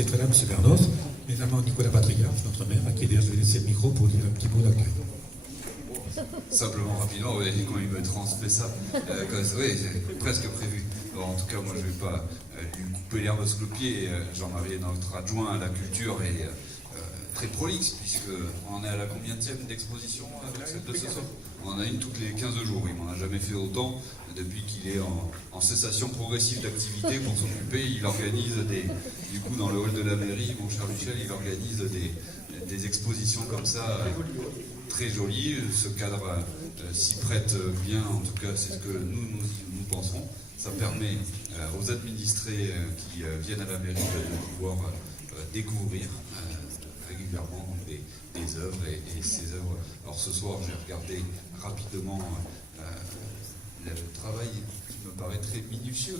Merci d'être là, M. Bernos. Mais également Nicolas Patriarche, notre maire, à qui d'ailleurs je vais laisser le micro pour dire un petit mot d'accueil. Simplement, rapidement, oui, quand il me transmet ça, oui, c'est presque prévu. Bon, en tout cas, moi, je ne vais pas lui couper l'herbe sous le pied. Jean-Marie, notre adjoint à la culture, est très prolixe, puisqu'on en est à la combienième d'exposition avec celle de ce soir. On en a une toutes les 15 jours. Il m'en a jamais fait autant depuis qu'il est en cessation progressive d'activité pour s'occuper. Il organise du coup, dans le hall de la mairie, mon cher Michel, il organise des expositions comme ça, très jolies. Ce cadre s'y prête bien, en tout cas, c'est ce que nous pensons. Ça permet aux administrés qui viennent à la mairie de pouvoir découvrir régulièrement des œuvres et ces œuvres. Alors ce soir, j'ai regardé rapidement le travail qui me paraît très minutieux,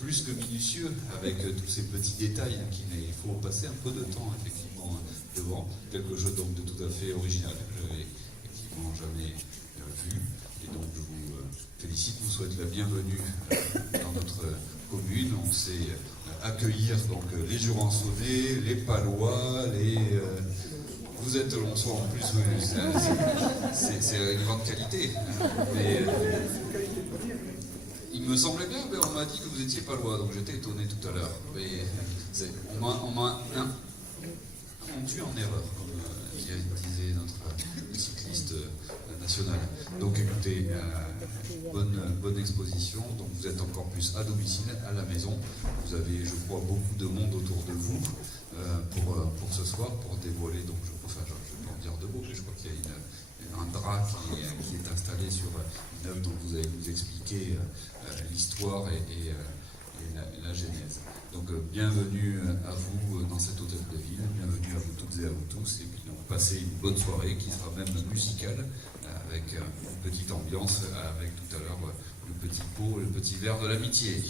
plus que minutieux, avec tous ces petits détails il faut passer un peu de temps effectivement devant, quelque chose donc de tout à fait original que je n'avais effectivement jamais vu, et donc je vous félicite, vous souhaite la bienvenue dans notre commune. On sait accueillir donc les Jurançonnais, les Palois, vous êtes Lonçois en plus, c'est une grande qualité. Mais il me semblait bien, mais on m'a dit que vous étiez Palois, donc j'étais étonné tout à l'heure. Mais on m'a induit en erreur, comme disait notre cycliste national. Donc écoutez, bonne exposition. Donc vous êtes encore plus à domicile, à la maison. Vous avez, je crois, beaucoup de monde autour de vous pour ce soir, pour dévoiler. Donc je ne vais pas en dire deux mots, mais je crois qu'il y a un drap qui est installé sur une œuvre dont vous allez nous expliquer l'histoire et la genèse. Donc bienvenue à vous dans cet hôtel de ville, bienvenue à vous toutes et à vous tous, et puis donc passez une bonne soirée qui sera même musicale, avec une petite ambiance, avec tout à l'heure le petit pot, le petit verre de l'amitié.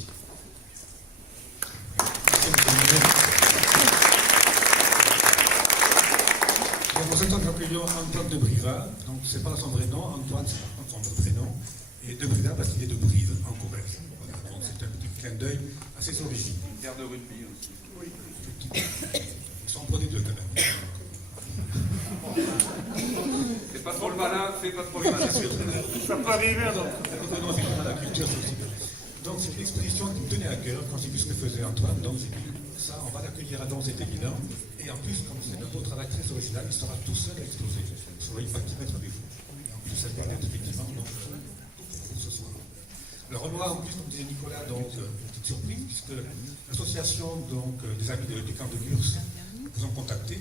Pour ce temps, nous accueillons Antoine de Briva. Donc, c'est pas son vrai nom, Antoine, c'est par contre son prénom. Et de Briva parce qu'il est de Brive, en Corrèze. Voilà, donc c'est un petit clin d'œil à ses origines. Une terre de rugby aussi. Oui, effectivement. Ils sont prenés deux quand même. Fais pas trop le malin, fais pas trop le malin. Ça peut arriver, donc. Non, c'est pas la culture, c'est aussi. Donc, c'est une exposition qui me tenait à cœur quand j'ai vu ce que faisait Antoine. Donc, j'ai dit, ça, on va l'accueillir à Don, c'est évident. Et en plus, comme c'est un beau travail très original, il sera tout seul à exposer. Soyez pas qu'il mettre avec vous. Et en plus, ça vient d'être effectivement donc, pour ce soir. Alors, on aura en plus, comme disait Nicolas, donc, une petite surprise, puisque l'association des amis du camp de Gurs vous ont contacté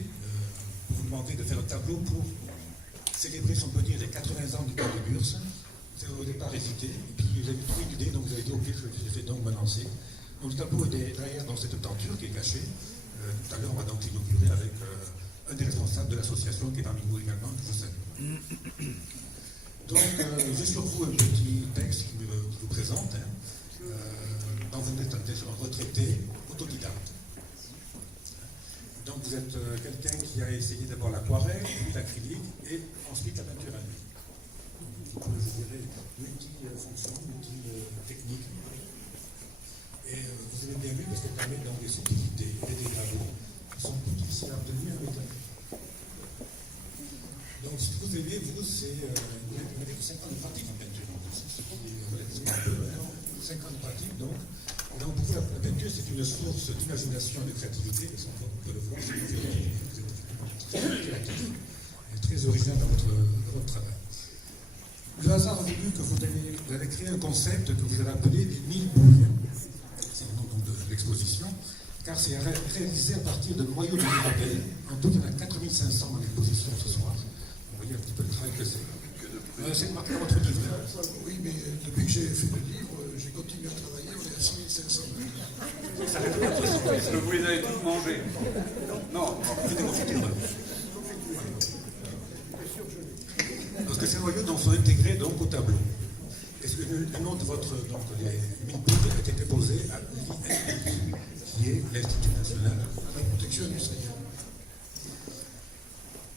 pour vous demander de faire un tableau pour célébrer, si on peut dire, les 80 ans du camp de Gurs. Vous avez au départ hésité, et puis vous avez trouvé une idée, donc vous avez dit, ok, je vais donc me lancer. Donc le tableau est derrière dans cette tenture qui est cachée. Tout à l'heure, on va donc l'inaugurer avec un des responsables de l'association qui est parmi nous également, que je salue. Donc, j'ai sur vous un petit texte qui vous présente. Donc, vous êtes un retraité autodidacte. Donc, vous êtes quelqu'un qui a essayé d'abord l'aquarelle, puis l'acrylique, et ensuite la peinture à l'huile. Donc, je dirais, multi-fonction, multi-technique. Et vous avez bien vu parce qu'elle permet donc des subtilités et des gravures qui sont plus difficiles à obtenir avec la. Donc ce que vous avez, vous, c'est vous avez 5 ans de pratique en peinture. Ce qui est relativement peu, 5 ans de pratique donc. Et donc pour vous, la peinture, c'est une source d'imagination et de créativité, parce qu'on peut le voir, c'est vous êtes très créatif et très original dans votre travail. Le hasard a voulu que vous avez créé un concept que vous avez appelé les 1000 bouilles. C'est le nom donc, de l'exposition, car c'est réalisé à partir de noyaux de Mirabel. En tout, il y en a 4500 dans l'exposition ce soir. Vous voyez un petit peu le travail que c'est. C'est marqué dans votre livre. Oui, mais depuis que j'ai fait le livre, j'ai continué à travailler, on est à 6500. Est-ce que vous les avez tous mangés? Non, parce que ces noyaux donc, sont intégrés donc, au tableau. Est-ce que le nom de votre donc, les 1000 bouilles a été déposé à l'INPI, qui est l'Institut national de la protection industrielle?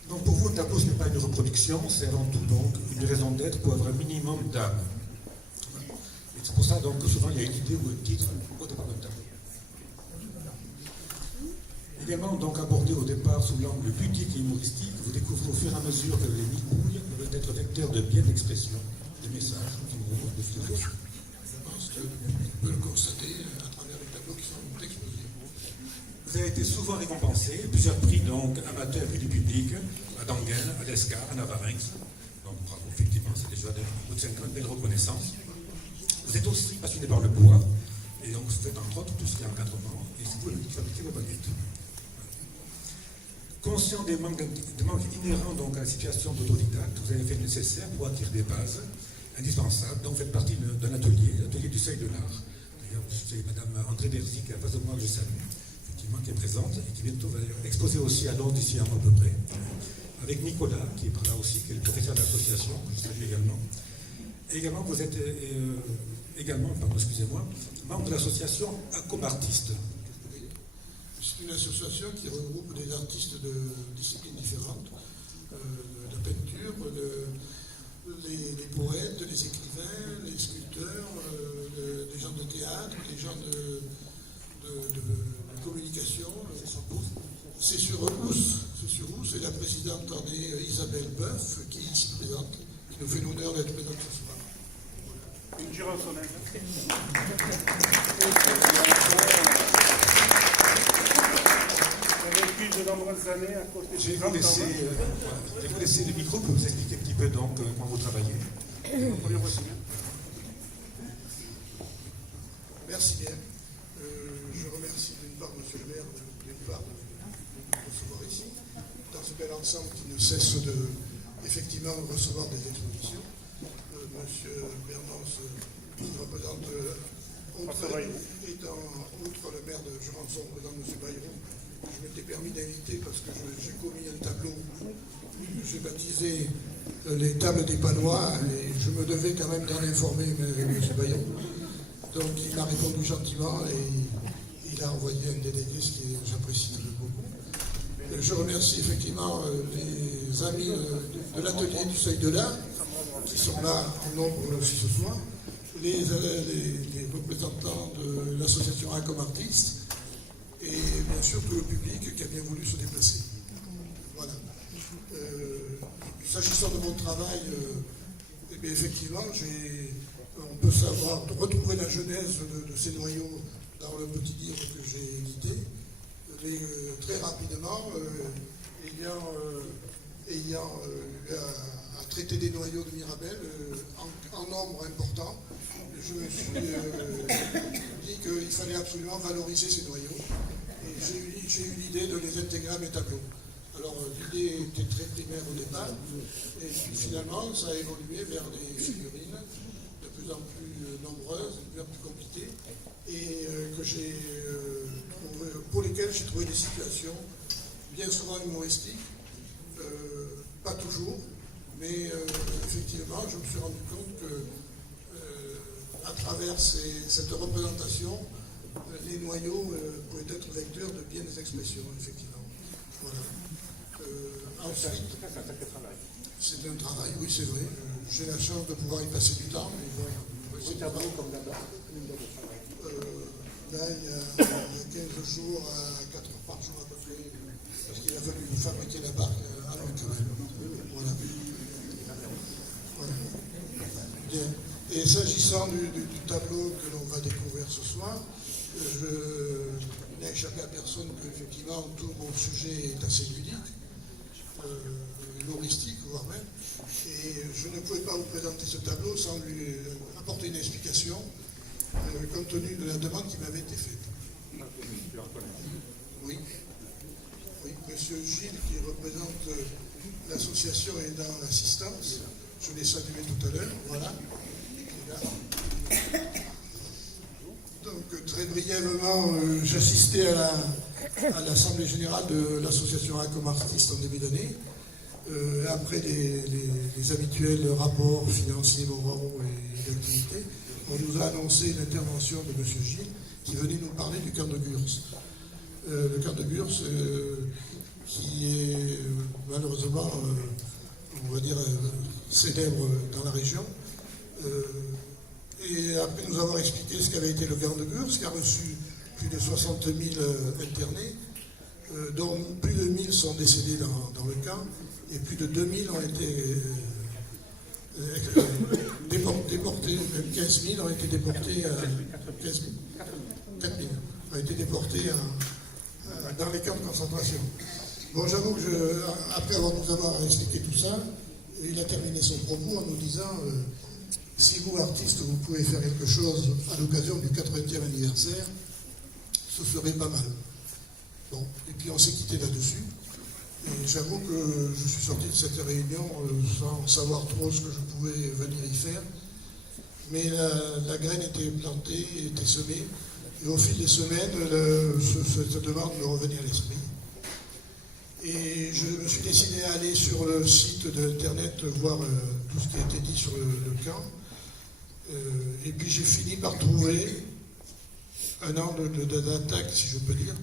Donc pour vous, le tableau, ce n'est pas une reproduction, c'est avant tout donc une raison d'être pour avoir un minimum d'âme. Et c'est pour ça donc, que souvent il y a une idée ou un titre au départ d'un tableau. Également donc abordé au départ sous l'angle ludique et humoristique, vous découvrez au fur et à mesure que les micouilles peuvent être vecteurs de bien d'expression, de messages, d'humour, de philosophie. Je pense que on peut le constater à travers les tableaux qui sont exposés. Vous avez été souvent récompensé, plusieurs prix donc amateurs et du public, à Danguin, à l'Escar, à Navarinx. Donc bravo, effectivement, c'est déjà une belle reconnaissance. Vous êtes aussi passionné par le bois, et donc vous faites entre autres tout ce qui est encadrement, et vous fabriquez vos baguettes. Conscient des manques inhérents donc à la situation d'autodidacte, vous avez fait le nécessaire pour acquérir des bases indispensables. Donc vous faites partie d'un atelier, l'atelier du Seuil de l'Art. D'ailleurs, c'est Madame André Derzi qui est à face de moi, je salue, effectivement, qui est présente et qui bientôt va exposer aussi à Londres d'ici un mois à peu près. Avec Nicolas, qui est par là aussi, qui est le professeur de l'association, que je salue également. Et également, vous êtes membre de l'association Acomartistes. C'est une association qui regroupe des artistes de disciplines différentes, de peinture, les poètes, les écrivains, les sculpteurs, les gens de théâtre, les gens de communication. C'est sur Rousse, et la présidente en est Isabelle Boeuf, qui est ici présente, qui nous fait l'honneur d'être présente ce soir. Une gironsonnette. Depuis de nombreuses années à côté Je vais vous laisser le micro pour vous expliquer un petit peu donc comment vous travaillez. Merci bien. Je remercie d'une part M. le maire de recevoir ici, dans ce bel ensemble qui ne cesse de effectivement recevoir des expositions. M. Bernos, qui représente outre le maire de Jurançon, représente M. Bayrou. Je m'étais permis d'inviter parce que j'ai commis un tableau que j'ai baptisé les tables des Panois, et je me devais quand même d'en informer M. Bayrou. Donc il m'a répondu gentiment et il a envoyé un délégué, ce qui j'apprécie beaucoup. Je remercie effectivement les amis de l'atelier du Seuil de l'Art qui sont là en nombre aussi ce soir, les représentants de l'association Acomartistes et bien sûr tout le public qui a bien voulu se déplacer. Voilà. S'agissant de mon travail, eh bien, effectivement, on peut savoir retrouver la genèse de ces noyaux dans le petit livre que j'ai édité. Très rapidement, ayant à traiter des noyaux de Mirabel en nombre important, je me suis dit qu'il fallait absolument valoriser ces noyaux. Et j'ai eu l'idée de les intégrer à mes tableaux. Alors l'idée était très primaire au départ, et puis finalement ça a évolué vers des figurines de plus en plus nombreuses, de plus en plus compliquées, et pour lesquelles j'ai trouvé des situations bien souvent humoristiques, pas toujours, mais effectivement je me suis rendu compte que à travers cette représentation, les noyaux pouvaient être vecteurs de bien des expressions, effectivement. Voilà. Ensuite, c'est un travail, oui c'est vrai. J'ai la chance de pouvoir y passer du temps, mais bon, c'est un travail comme d'abord. Là, il y a 15 jours, à 4 heures par jour à peu près, parce qu'il a fallu fabriquer la barque à l'eau quand même. Voilà. Voilà. Bien. Et s'agissant du tableau que l'on va découvrir ce soir, il n'a échappé à personne qu'effectivement tout mon sujet est assez ludique, humoristique voire même, et je ne pouvais pas vous présenter ce tableau sans lui apporter une explication compte tenu de la demande qui m'avait été faite. Oui. Oui, Monsieur Gilles, qui représente l'association et dans l'assistance, je l'ai salué tout à l'heure, voilà. Donc très brièvement, j'assistais à l'Assemblée Générale de l'association Acomartistes en début d'année. Après les habituels rapports financiers, moraux et d'activité, on nous a annoncé l'intervention de M. Gilles qui venait nous parler du camp de Gurs. Le camp de Gurs qui est malheureusement, on va dire, célèbre dans la région. Et après nous avoir expliqué ce qu'avait été le camp de Gurs, qui a reçu plus de 60 000 internés, dont plus de 1000 sont décédés dans le camp, et plus de 2000 ont été déportés, même 15 000 ont été déportés, 4 000 ont été déportés dans les camps de concentration. Bon, j'avoue que après nous avoir expliqué tout ça, il a terminé son propos en nous disant si vous, artistes, vous pouvez faire quelque chose à l'occasion du 80e anniversaire, ce serait pas mal. Bon, et puis on s'est quitté là-dessus. Et j'avoue que je suis sorti de cette réunion sans savoir trop ce que je pouvais venir y faire. Mais la graine était plantée, était semée. Et au fil des semaines, cette demande me revenait à l'esprit. Et je me suis décidé à aller sur le site d'Internet voir tout ce qui a été dit sur le camp. Et puis j'ai fini par trouver un angle d'attaque, si je peux dire,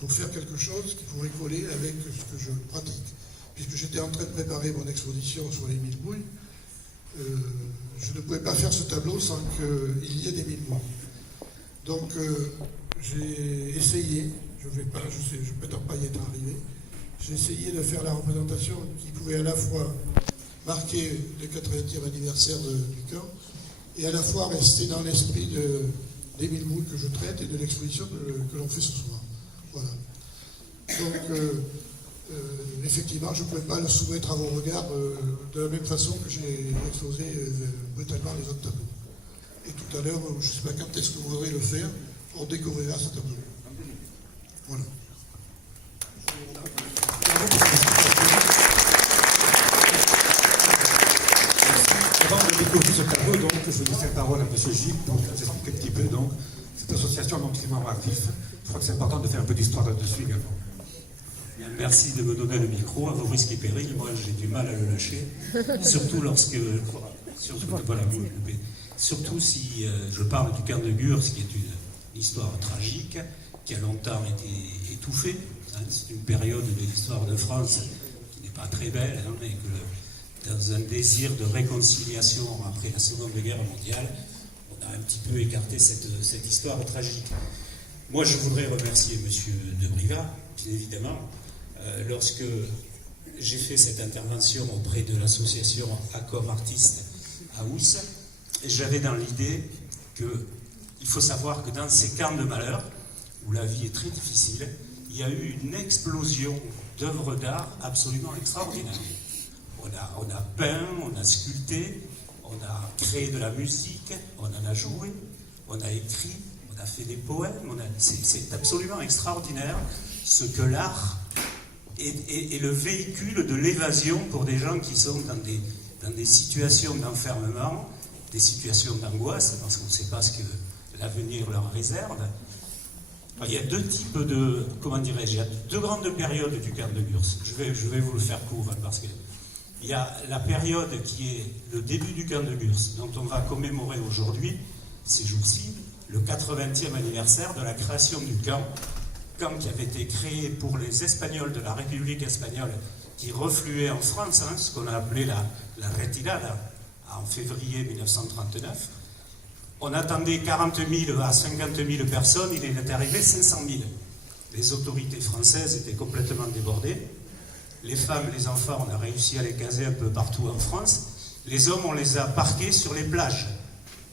pour faire quelque chose qui pourrait coller avec ce que je pratique. Puisque j'étais en train de préparer mon exposition sur les mille bouilles, je ne pouvais pas faire ce tableau sans qu'il y ait des mille bouilles. Donc j'ai essayé, je ne vais peut-être pas y être arrivé, j'ai essayé de faire la représentation qui pouvait à la fois marquer le 80e anniversaire du camp et à la fois rester dans l'esprit des mille bouilles que je traite et de l'exposition que l'on fait ce soir. Voilà. Donc, effectivement, je ne pouvais pas le soumettre à vos regards de la même façon que j'ai exposé brutalement les autres tableaux. Et tout à l'heure, je ne sais pas quand est-ce que vous voudrez le faire, on découvrira ce tableau. Voilà. Avant de découvrir ce tableau, donc, je laisse la parole à M. Gilles pour nous expliquer un petit peu donc, cette association dont il est membre actif. Je crois que c'est important de faire un peu d'histoire là-dessus également. Merci de me donner le micro. À vos risques et périls, moi j'ai du mal à le lâcher. Surtout surtout si je parle du camp de Gurs, qui est une histoire tragique, qui a longtemps été étouffée. Hein, c'est une période de l'histoire de France qui n'est pas très belle, hein, mais que dans un désir de réconciliation après la Seconde Guerre mondiale, on a un petit peu écarté cette histoire tragique. Moi, je voudrais remercier M. de Brivat, bien évidemment. Lorsque j'ai fait cette intervention auprès de l'association Accord Artistes à Ousse, j'avais dans l'idée qu'il faut savoir que dans ces camps de malheur, où la vie est très difficile, il y a eu une explosion d'œuvres d'art absolument extraordinaire. On a peint, on a sculpté, on a créé de la musique, on en a joué, on a écrit, on a fait des poèmes, c'est absolument extraordinaire ce que l'art est le véhicule de l'évasion pour des gens qui sont dans des situations d'enfermement, des situations d'angoisse, parce qu'on ne sait pas ce que l'avenir leur réserve. Il y a deux types de, il y a deux grandes périodes du camp de Gurs. Je vais vous le faire court, parce que il y a la période qui est le début du camp de Gurs, dont on va commémorer aujourd'hui, ces jours-ci, le 80e anniversaire de la création du camp qui avait été créé pour les Espagnols de la République espagnole qui refluaient en France, hein, ce qu'on a appelé la retirada, en février 1939. On attendait 40 000 à 50 000 personnes, il est arrivé 500 000. Les autorités françaises étaient complètement débordées. Les femmes, les enfants, on a réussi à les caser un peu partout en France. Les hommes, on les a parqués sur les plages.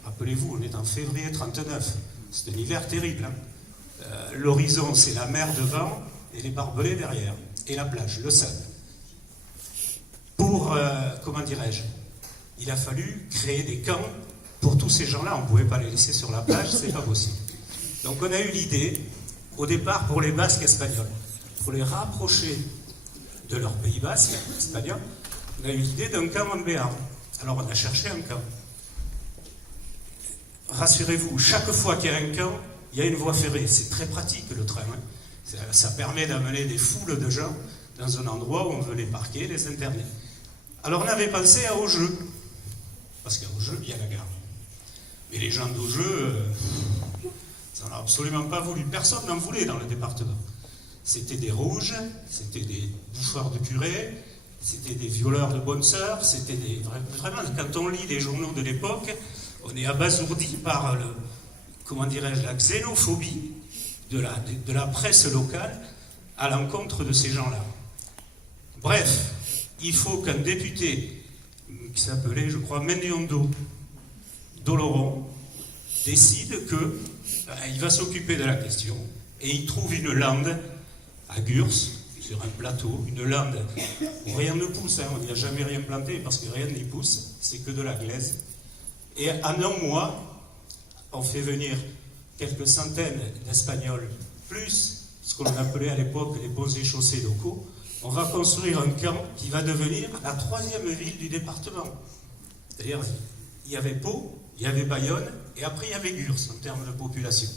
Rappelez-vous, on est en février 1939. C'est un hiver terrible. Hein. L'horizon, c'est la mer devant et les barbelés derrière. Et la plage, le sable. Pour, il a fallu créer des camps pour tous ces gens-là. On ne pouvait pas les laisser sur la plage, c'est pas possible. Donc on a eu l'idée, au départ, pour les Basques espagnols, pour les rapprocher de leur Pays Basque espagnol, on a eu l'idée d'un camp en Béarn. Alors on a cherché un camp. Rassurez-vous, chaque fois qu'il y a un camp, il y a une voie ferrée. C'est très pratique le train. Hein. Ça permet d'amener des foules de gens dans un endroit où on veut les parquer, les interner. Alors on avait pensé à Augeux, parce qu'à Augeux, il y a la gare. Mais les gens d'Augeux, ça n'en a absolument pas voulu. Personne n'en voulait dans le département. C'était des rouges, c'était des bouffeurs de curés, c'était des violeurs de bonnes sœurs, c'était des... Vraiment, quand on lit les journaux de l'époque, on est abasourdi par la xénophobie de la presse locale à l'encontre de ces gens-là. Bref, il faut qu'un député qui s'appelait, je crois, Mendiondo Doloron décide qu'il va s'occuper de la question et il trouve une lande à Gurs, sur un plateau, une lande où rien ne pousse, on n'y a jamais rien planté parce que rien n'y pousse, c'est que de la glaise. Et en un mois, on fait venir quelques centaines d'Espagnols, plus ce qu'on appelait à l'époque les ponts et chaussées locaux. On va construire un camp qui va devenir la 3e ville du département. C'est-à-dire, il y avait Pau, il y avait Bayonne, et après il y avait Gurs en termes de population.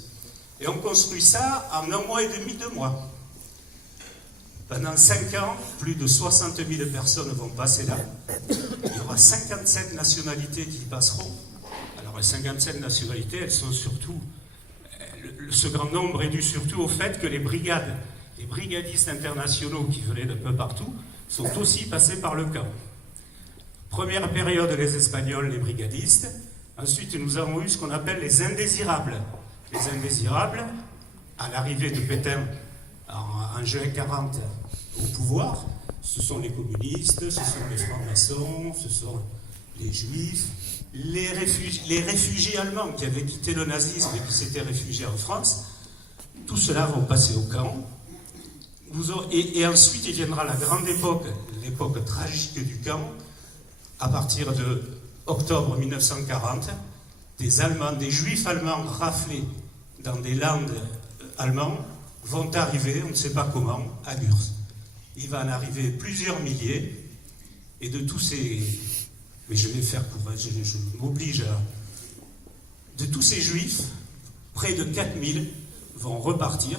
Et on construit ça en 1 mois et demi, 2 mois. Pendant 5 ans, plus de 60 000 personnes vont passer là. Il y aura 57 nationalités qui y passeront. Alors les 57 nationalités, elles sont surtout... Ce grand nombre est dû surtout au fait que les brigadistes internationaux qui venaient d'un peu partout, sont aussi passés par le camp. Première période, les Espagnols, les brigadistes. Ensuite, nous avons eu ce qu'on appelle les indésirables. Les indésirables, à l'arrivée de Pétain en juin 40 au pouvoir, ce sont les communistes, ce sont les francs-maçons, ce sont les juifs, les réfugiés allemands qui avaient quitté le nazisme et qui s'étaient réfugiés en France. Tout cela vont passer au camp. Et ensuite, il viendra la grande époque, l'époque tragique du camp, à partir de octobre 1940, des Allemands, des Juifs allemands raflés dans des landes allemands vont arriver, on ne sait pas comment, à Gurs. Il va en arriver plusieurs milliers, et de tous ces... Mais je vais faire court, je m'oblige à... De tous ces Juifs, près de 4000 vont repartir,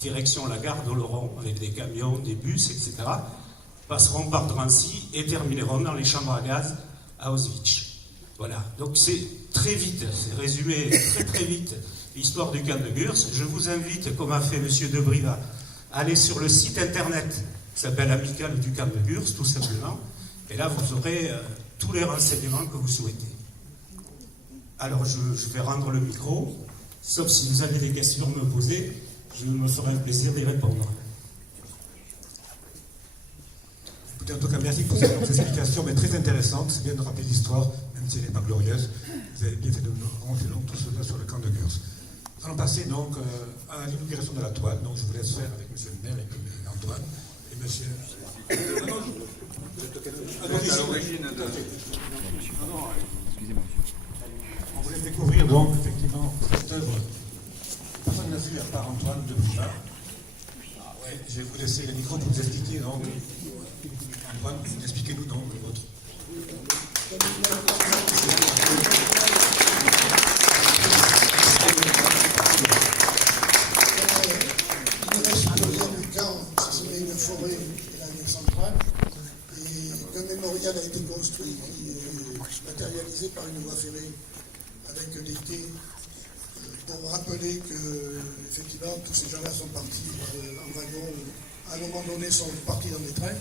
direction la gare d'Oloron, avec des camions, des bus, etc., passeront par Drancy et termineront dans les chambres à gaz à Auschwitz. Voilà, donc c'est très vite, c'est résumé très très vite l'histoire du camp de Gurs. Je vous invite, comme a fait M. De Briva, à aller sur le site internet qui s'appelle Amicale du camp de Gurs, tout simplement, et là vous aurez tous les renseignements que vous souhaitez. Alors je vais rendre le micro, sauf si vous avez des questions à me poser, je me ferai un plaisir d'y répondre. Écoutez, en tout cas, merci pour ces explications, mais très intéressantes. C'est bien de rappeler l'histoire, même si elle n'est pas glorieuse. Vous avez bien fait de nous raconter tout cela sur le camp de Gurs. Nous allons passer donc à l'inauguration de la toile. Donc je vous laisse faire avec M. le maire et puis Antoine et M. À l'origine de... On voulait découvrir donc effectivement cette œuvre. Personne n'a vu à part Antoine de Briva. Je vais vous laisser le micro pour vous expliquer. Donc, Antoine, expliquez-nous donc votre. Il reste rien du camp, si ce n'est une forêt et la ville centrale. Et un mémorial a été construit, qui est matérialisé par une voie ferrée avec des quais pour rappeler que, effectivement, tous ces gens-là sont partis en wagon, à un moment donné, sont partis dans des trains.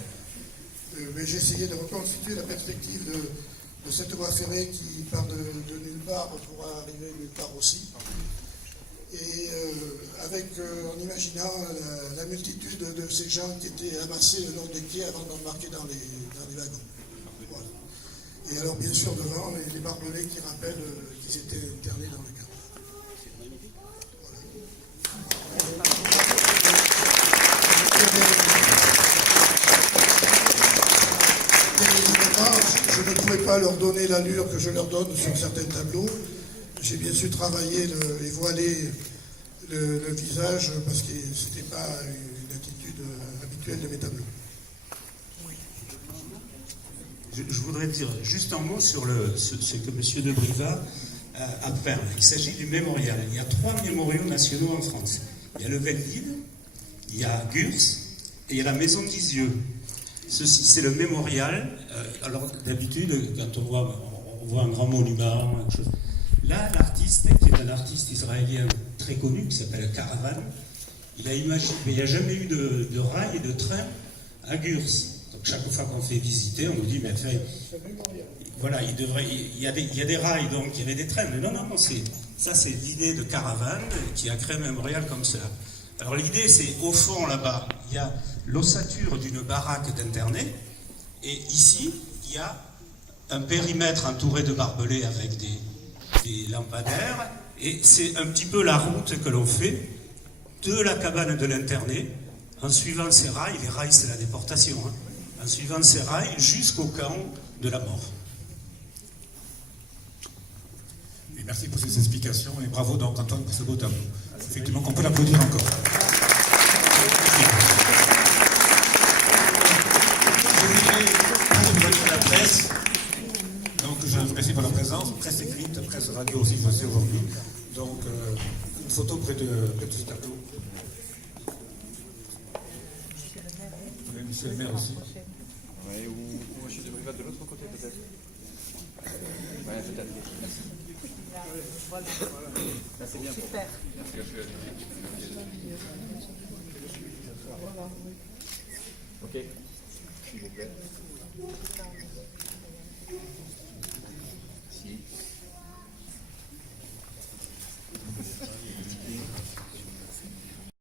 Mais j'ai essayé de reconstituer la perspective de cette voie ferrée qui part de nulle part pour arriver nulle part aussi. Et en imaginant la multitude de ces gens qui étaient amassés le long des quais avant d'embarquer dans les wagons. Voilà. Et alors, bien sûr, devant, les barbelés qui rappellent qu'ils étaient internés dans le camp. Je ne pouvais pas leur donner l'allure que je leur donne sur certains tableaux. J'ai bien su travailler et voiler le visage parce que ce n'était pas une attitude habituelle de mes tableaux. Je voudrais dire juste un mot sur ce que M. de Briva a peint. Il s'agit du mémorial. Il y a 3 mémoriaux nationaux en France. Il y a le Veldiv, il y a Gurs et il y a la Maison d'Isieux. Ceci, c'est le mémorial. Alors, d'habitude, quand on voit un grand monument, quelque chose. Là, l'artiste, qui est un artiste israélien très connu, qui s'appelle Caravan, il a imaginé, mais il n'y a jamais eu de rail et de train à Gurs. Donc, chaque fois qu'on fait visiter, on nous dit, mais enfin, voilà, il y a des rails, donc il y avait des trains. Mais non, c'est l'idée de Caravan qui a créé un mémorial comme ça. Alors l'idée, c'est au fond là-bas, il y a l'ossature d'une baraque d'internet, et ici, il y a un périmètre entouré de barbelés avec des lampadaires, et c'est un petit peu la route que l'on fait de la cabane de l'internet, en suivant ces rails, les rails c'est la déportation, hein, en suivant ces rails jusqu'au camp de la mort. Et merci pour ces explications et bravo donc Antoine pour ce beau tableau. Effectivement qu'on peut l'applaudir encore. Je voudrais pour la presse. Donc je vous remercie pour la présence, presse écrite, presse radio aussi passée aujourd'hui. Donc une photo près de ce tableau. Monsieur le maire aussi. Ouais, ou monsieur de Brivade de l'autre côté peut-être. Ouais, peut-être. Merci. Voilà. Là, c'est bien. Super. Merci. Ok. S'il vous plaît.